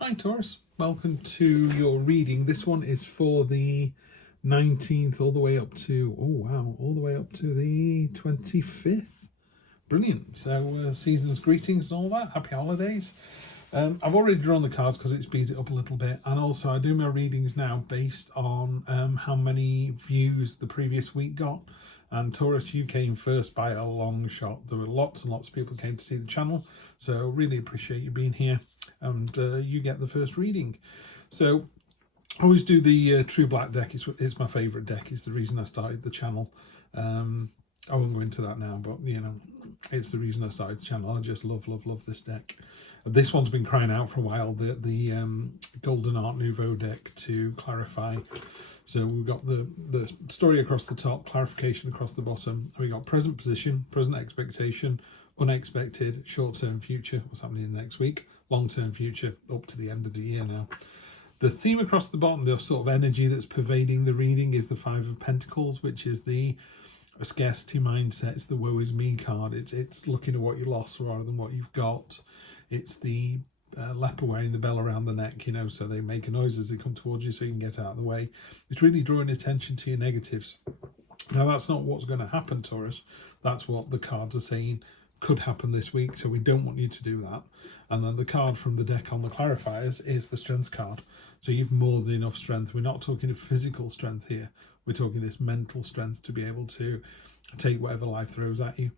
Hi Taurus, welcome to your reading. This one is for the 19th all the way up to, all the way up to the 25th. Brilliant. So season's greetings and all that. Happy holidays. I've already drawn the cards because it speeds it up a little bit, and also I do my readings now based on how many views the previous week got. And Taurus, you came first by a long shot. There were lots and lots of people came to see the channel, so really appreciate you being here, and you get the first reading. So I always do the True Black deck. It's my favourite deck. It's the reason I started the channel. I won't go into that now, but you know, it's the reason I started the channel. I just love this deck. This one's been crying out for a while, the Golden Art Nouveau deck, to clarify. So we've got the story across the top, clarification across the bottom. We got present position, present expectation, unexpected, short-term future, what's happening in the next week, long-term future, up to the end of the year now. The theme across the bottom, the sort of energy that's pervading the reading, is the Five of Pentacles, which is the scarcity mindset. It's the woe is me card. It's looking at what you lost rather than what you've got. It's the leper wearing the bell around the neck, you know, so they make a noise as they come towards you so you can get out of the way. It's really drawing attention to your negatives. Now, that's not what's going to happen, Taurus. That's what the cards are saying could happen this week, so we don't want you to do that. And then the card from the deck on the clarifiers is the strength card. So you've more than enough strength. We're not talking of physical strength here. We're talking this mental strength to be able to take whatever life throws at you.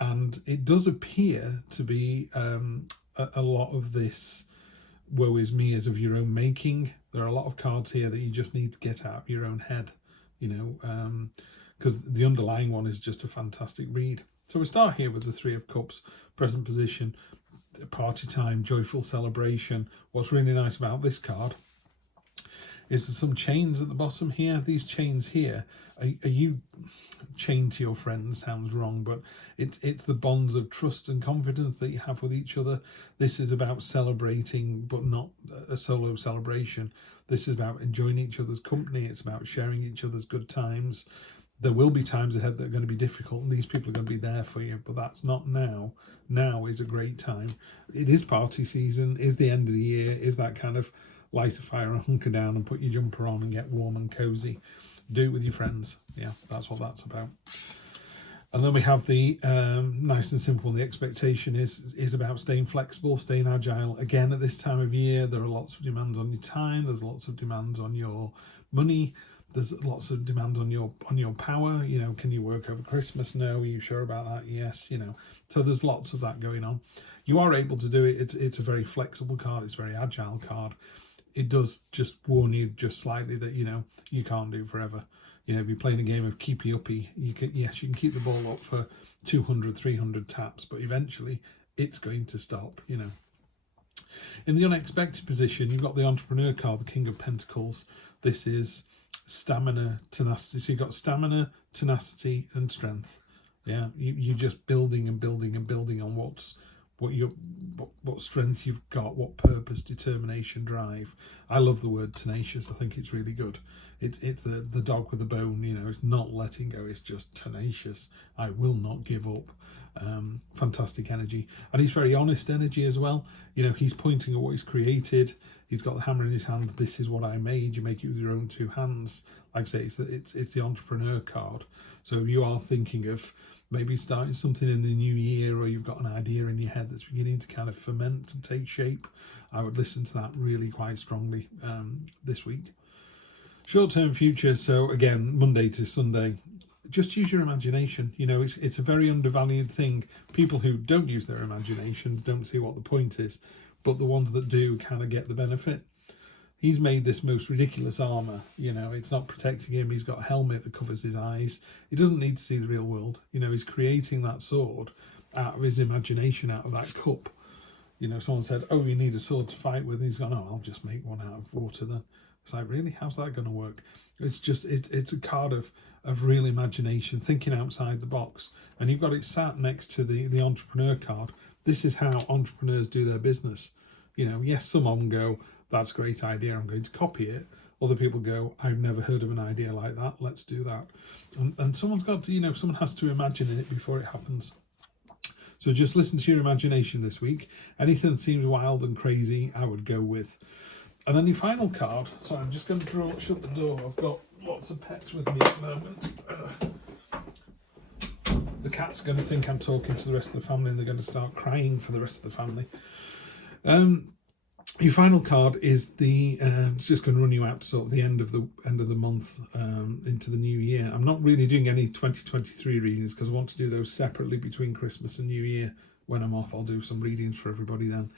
And it does appear to be a lot of this woe is me is of your own making. There are a lot of cards here that you just need to get out of your own head, you know, because the underlying one is just a fantastic read. So we start here with the Three of Cups, present position, party time, joyful celebration. What's really nice about this card is there's some chains at the bottom here. These chains here, are you chained to your friends? Sounds wrong, but it's the bonds of trust and confidence that you have with each other. This is about celebrating, but not a solo celebration. This is about enjoying each other's company. It's about sharing each other's good times. There will be times ahead that are going to be difficult, and these people are going to be there for you, but that's not now. Now is a great time. It is party season, is the end of the year, is that kind of light a fire and hunker down and put your jumper on and get warm and cozy. Do it with your friends. Yeah, that's what that's about. And then we have the nice and simple. The expectation is about staying flexible, staying agile. Again, at this time of year, there are lots of demands on your time. There's lots of demands on your money. There's lots of demands on your power. You know, can you work over Christmas? No. Are you sure about that? Yes. You know, so there's lots of that going on. You are able to do it. It's a very flexible card. It's a very agile card. It does just warn you just slightly that, you know, you can't do forever. You know, if you're playing a game of keepy uppy, you can keep the ball up for 200, 300 taps, but eventually it's going to stop, you know. In the unexpected position, you've got the entrepreneur card, the King of Pentacles. This is stamina, tenacity. So you've got stamina, tenacity, and strength. Yeah, you're just building and building and building on what strength you've got, what purpose, determination, drive. I love the word tenacious. I think it's really good. It's the dog with the bone, you know. It's not letting go, it's just tenacious. I will not give up. Fantastic energy, and he's very honest energy as well. You know, he's pointing at what he's created. He's got the hammer in his hand. This is what I made. You make it with your own two hands. Like I say, it's the entrepreneur card. So if you are thinking of maybe starting something in the new year, or you've got an idea in your head that's beginning to kind of ferment and take shape, I would listen to that really quite strongly this week. Short-term future, so again, Monday to Sunday, just use your imagination. You know, it's a very undervalued thing. People who don't use their imaginations don't see what the point is, but the ones that do kind of get the benefit. He's made this most ridiculous armor. You know, it's not protecting him. He's got a helmet that covers his eyes. He doesn't need to see the real world. You know, he's creating that sword out of his imagination, out of that cup. You know, someone said, oh, you need a sword to fight with. And he's gone, oh, I'll just make one out of water then. It's like, really? How's that going to work? It's just, it's a card of real imagination, thinking outside the box. And you've got it sat next to the entrepreneur card. This is how entrepreneurs do their business. You know, yes, some of them go, that's a great idea, I'm going to copy it. Other people go, I've never heard of an idea like that, let's do that. And someone's got to, you know, someone has to imagine it before it happens. So just listen to your imagination this week. Anything that seems wild and crazy, I would go with. And then your final card. So I'm just going to shut the door. I've got lots of pets with me at the moment. The cat's going to think I'm talking to the rest of the family, and they're going to start crying for the rest of the family. Your final card is the. It's just going to run you out to sort of the end of the month into the new year. I'm not really doing any 2023 readings because I want to do those separately between Christmas and New Year. When I'm off, I'll do some readings for everybody then.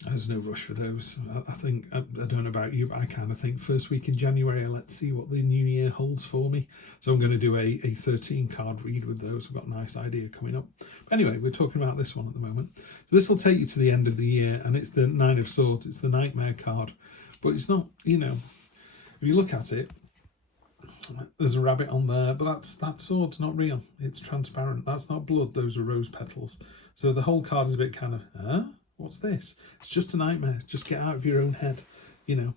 There's no rush for those. I think, I don't know about you, but I kind of think first week in January, let's see what the new year holds for me. So I'm going to do a 13 card read with those. I've got a nice idea coming up. But anyway, we're talking about this one at the moment. So this will take you to the end of the year, and it's the Nine of Swords. It's the Nightmare card. But it's not, if you look at it, there's a rabbit on there, but that sword's not real. It's transparent. That's not blood. Those are rose petals. So the whole card is a bit kind of, what's this? It's just a nightmare. Just get out of your own head. When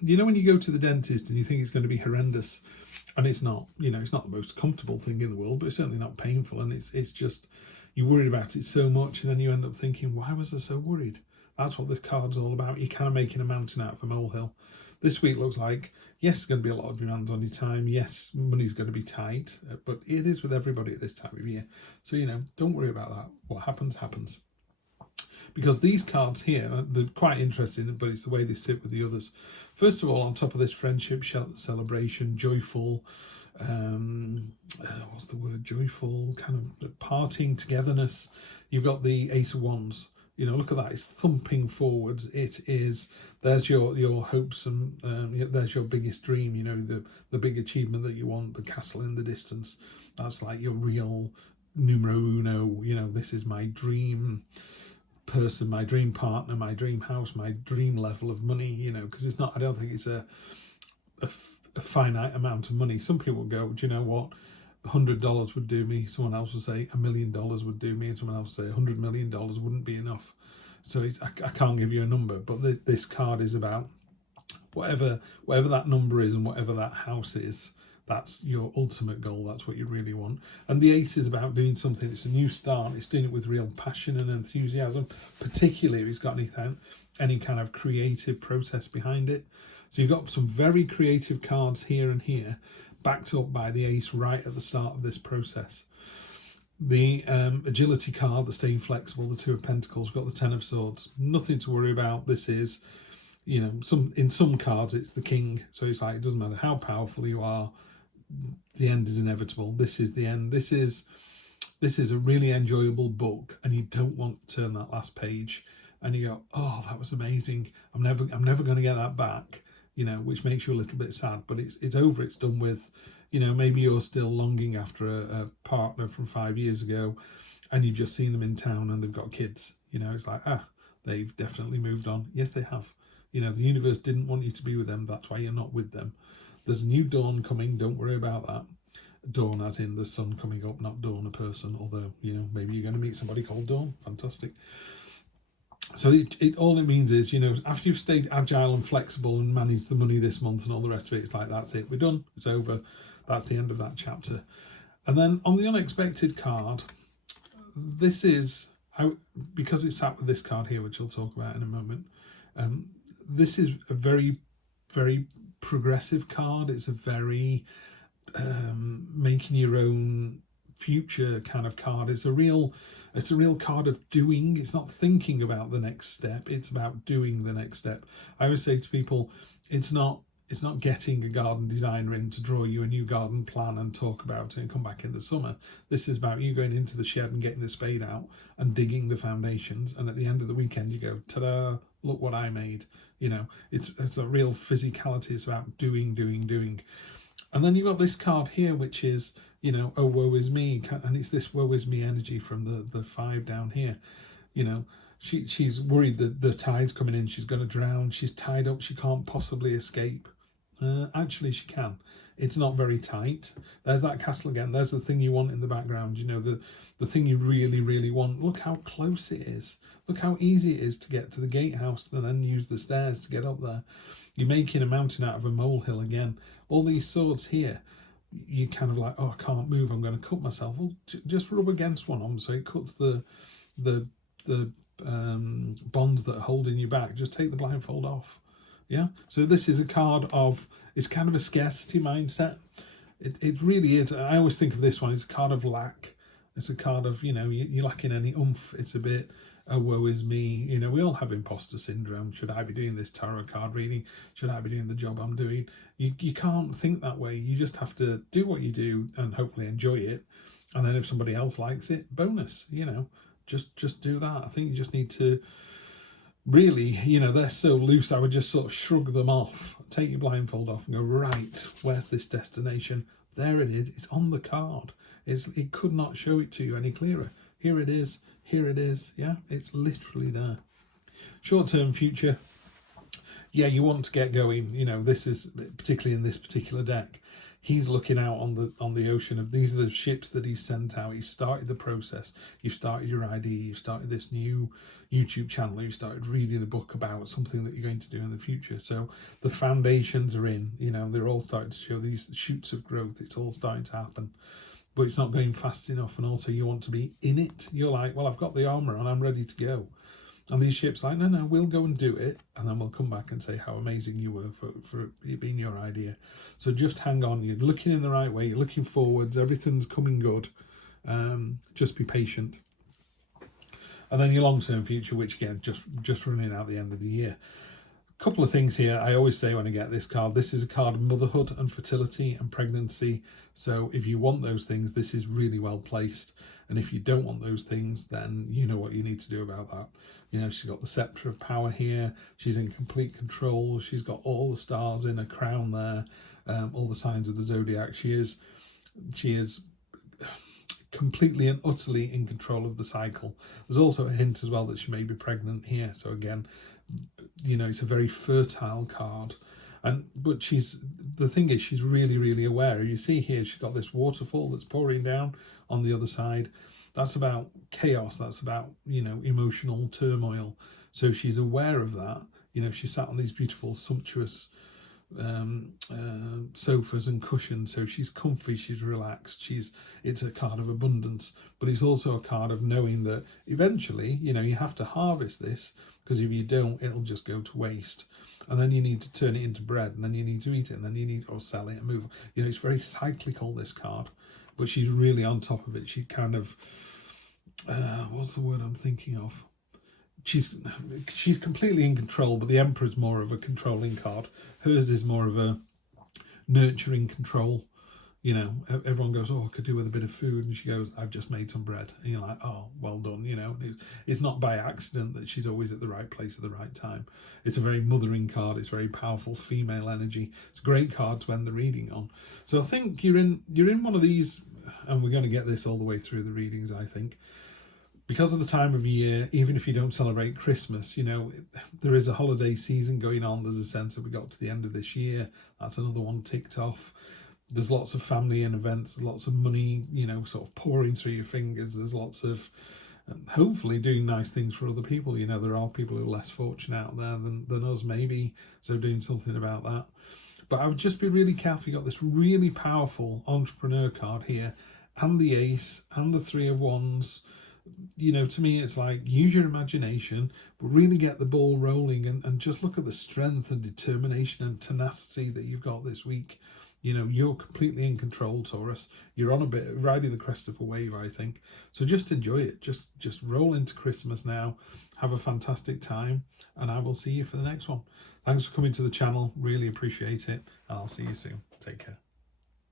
you go to the dentist and you think it's going to be horrendous, and it's not. It's not the most comfortable thing in the world, but it's certainly not painful. And it's just, you're worried about it so much, and then you end up thinking, why was I so worried? That's what this card's all about. You're kind of making a mountain out of a molehill. This week looks like, yes, there's going to be a lot of demands on your time. Yes, money's going to be tight, but it is with everybody at this time of year. So, don't worry about that. What happens, happens. Because these cards here, they're quite interesting, but it's the way they sit with the others. First of all, on top of this friendship, celebration, joyful, what's the word? Joyful, kind of partying, togetherness. You've got the Ace of Wands. Look at that. It's thumping forwards. It is, there's your hopes and there's your biggest dream, the big achievement that you want, the castle in the distance. That's like your real numero uno. This is my dream person, my dream partner, my dream house, my dream level of money, because it's not, I don't think it's a finite amount of money. Some people go, do you know what? $100 would do me. Someone else would say $1 million would do me, and someone else would say $100 million wouldn't be enough. So I can't give you a number, but this card is about whatever that number is and whatever that house is. That's your ultimate goal. That's what you really want. And the Ace is about doing something. It's a new start. It's doing it with real passion and enthusiasm, particularly if it's got any kind of creative process behind it. So you've got some very creative cards here and here, backed up by the Ace right at the start of this process. The agility card, the staying flexible, the Two of Pentacles, we've got the Ten of Swords. Nothing to worry about. This is, in some cards it's the King. So it's like, it doesn't matter how powerful you are, the end is inevitable. This is the end. This is a really enjoyable book, and you don't want to turn that last page and you go, oh, that was amazing. I'm never going to get that back. Which makes you a little bit sad, but it's over, it's done with. Maybe you're still longing after a partner from 5 years ago, and you've just seen them in town and they've got kids. It's like, they've definitely moved on. Yes, they have. The universe didn't want you to be with them. That's why you're not with them. There's a new dawn coming. Don't worry about that. Dawn as in the sun coming up, not Dawn a person. Although, maybe you're going to meet somebody called Dawn. Fantastic. So it all it means is, after you've stayed agile and flexible and managed the money this month and all the rest of it, it's like, that's it. We're done. It's over. That's the end of that chapter. And then on the unexpected card, this is, because it's sat with this card here, which I'll talk about in a moment, this is a very, very progressive card. It's a very making your own future kind of card. It's a real card of doing. It's not thinking about the next step, it's about doing the next step. I always say to people, it's not getting a garden designer in to draw you a new garden plan and talk about it and come back in the summer. This is about you going into the shed and getting the spade out and digging the foundations, and at the end of the weekend you go, ta-da, look what I made. It's a real physicality. It's about doing. And then you've got this card here, which is, oh, woe is me. And it's this woe is me energy from the 5 down here. She's worried that the tide's coming in. She's going to drown. She's tied up. She can't possibly escape. Actually, she can. It's not very tight. There's that castle again. There's the thing you want in the background. The thing you really, really want. Look how close it is. Look how easy it is to get to the gatehouse and then use the stairs to get up there. You're making a mountain out of a molehill again. All these swords here, you kind of like, oh, I can't move, I'm going to cut myself. Well, just rub against one of them so it cuts the bonds that are holding you back. Just take the blindfold off. Yeah. So this is a card of, it's kind of a scarcity mindset. It really is. I always think of this one, it's a card of lack. It's a card of, you're lacking any oomph. It's a bit, oh, woe is me. We all have imposter syndrome. Should I be doing this tarot card reading? Should I be doing the job I'm doing? You can't think that way. You just have to do what you do and hopefully enjoy it. And then if somebody else likes it, bonus, just do that. I think you just need to really, they're so loose. I would just sort of shrug them off, take your blindfold off and go, right, where's this destination? There it is. It's on the card. It could not show it to you any clearer. Here it is. Here it is. Yeah, it's literally there. Short-term future. Yeah, you want to get going. This is particularly in this particular deck. He's looking out on the ocean of, these are the ships that he's sent out. He's started the process. You've started your ID. You've started this new YouTube channel. You've started reading a book about something that you're going to do in the future. So the foundations are in. They're all starting to show these shoots of growth. It's all starting to happen. But it's not going fast enough. And also you want to be in it. You're like, well, I've got the armour and I'm ready to go. And these ships like, no, we'll go and do it. And then we'll come back and say how amazing you were for it being your idea. So just hang on. You're looking in the right way. You're looking forwards. Everything's coming good. Just be patient. And then your long-term future, which again, just running out the end of the year. Couple of things here. I always say when I get this card, this is a card of motherhood and fertility and pregnancy. So if you want those things, this is really well placed. And if you don't want those things, then you know what you need to do about that. She's got the scepter of power here. She's in complete control. She's got all the stars in her crown there, all the signs of the zodiac. She is completely and utterly in control of the cycle. There's also a hint as well that she may be pregnant here. So again, it's a very fertile card. But the thing is, she's really, really aware. You see here, she's got this waterfall that's pouring down on the other side. That's about chaos. That's about, emotional turmoil. So she's aware of that. She sat on these beautiful, sumptuous sofas and cushions. So she's comfy, she's relaxed. It's a card of abundance, but it's also a card of knowing that eventually, you have to harvest this, because if you don't, it'll just go to waste. And then you need to turn it into bread, and then you need to eat it, and then you need to sell it and move. It's very cyclical, this card, but she's really on top of it. She kind of, what's the word I'm thinking of? She's completely in control, but the Emperor's more of a controlling card. Hers is more of a nurturing control. Everyone goes, oh, I could do with a bit of food. And she goes, I've just made some bread. And you're like, oh, well done. It's not by accident that she's always at the right place at the right time. It's a very mothering card. It's very powerful female energy. It's a great card to end the reading on. So I think you're in one of these, and we're going to get this all the way through the readings, I think. Because of the time of year, even if you don't celebrate Christmas, there is a holiday season going on. There's a sense that we got to the end of this year. That's another one ticked off. There's lots of family and events, there's lots of money, sort of pouring through your fingers. There's lots of, hopefully, doing nice things for other people. There are people who are less fortunate out there than us, maybe. So doing something about that. But I would just be really careful. You got this really powerful entrepreneur card here, and the ace, and the 3 of wands. To me, it's like, use your imagination, but really get the ball rolling and just look at the strength and determination and tenacity that you've got this week. You're completely in control, Taurus. You're on a bit, riding the crest of a wave, I think. So just enjoy it. Just roll into Christmas now. Have a fantastic time, and I will see you for the next one. Thanks for coming to the channel. Really appreciate it, and I'll see you soon. Take care.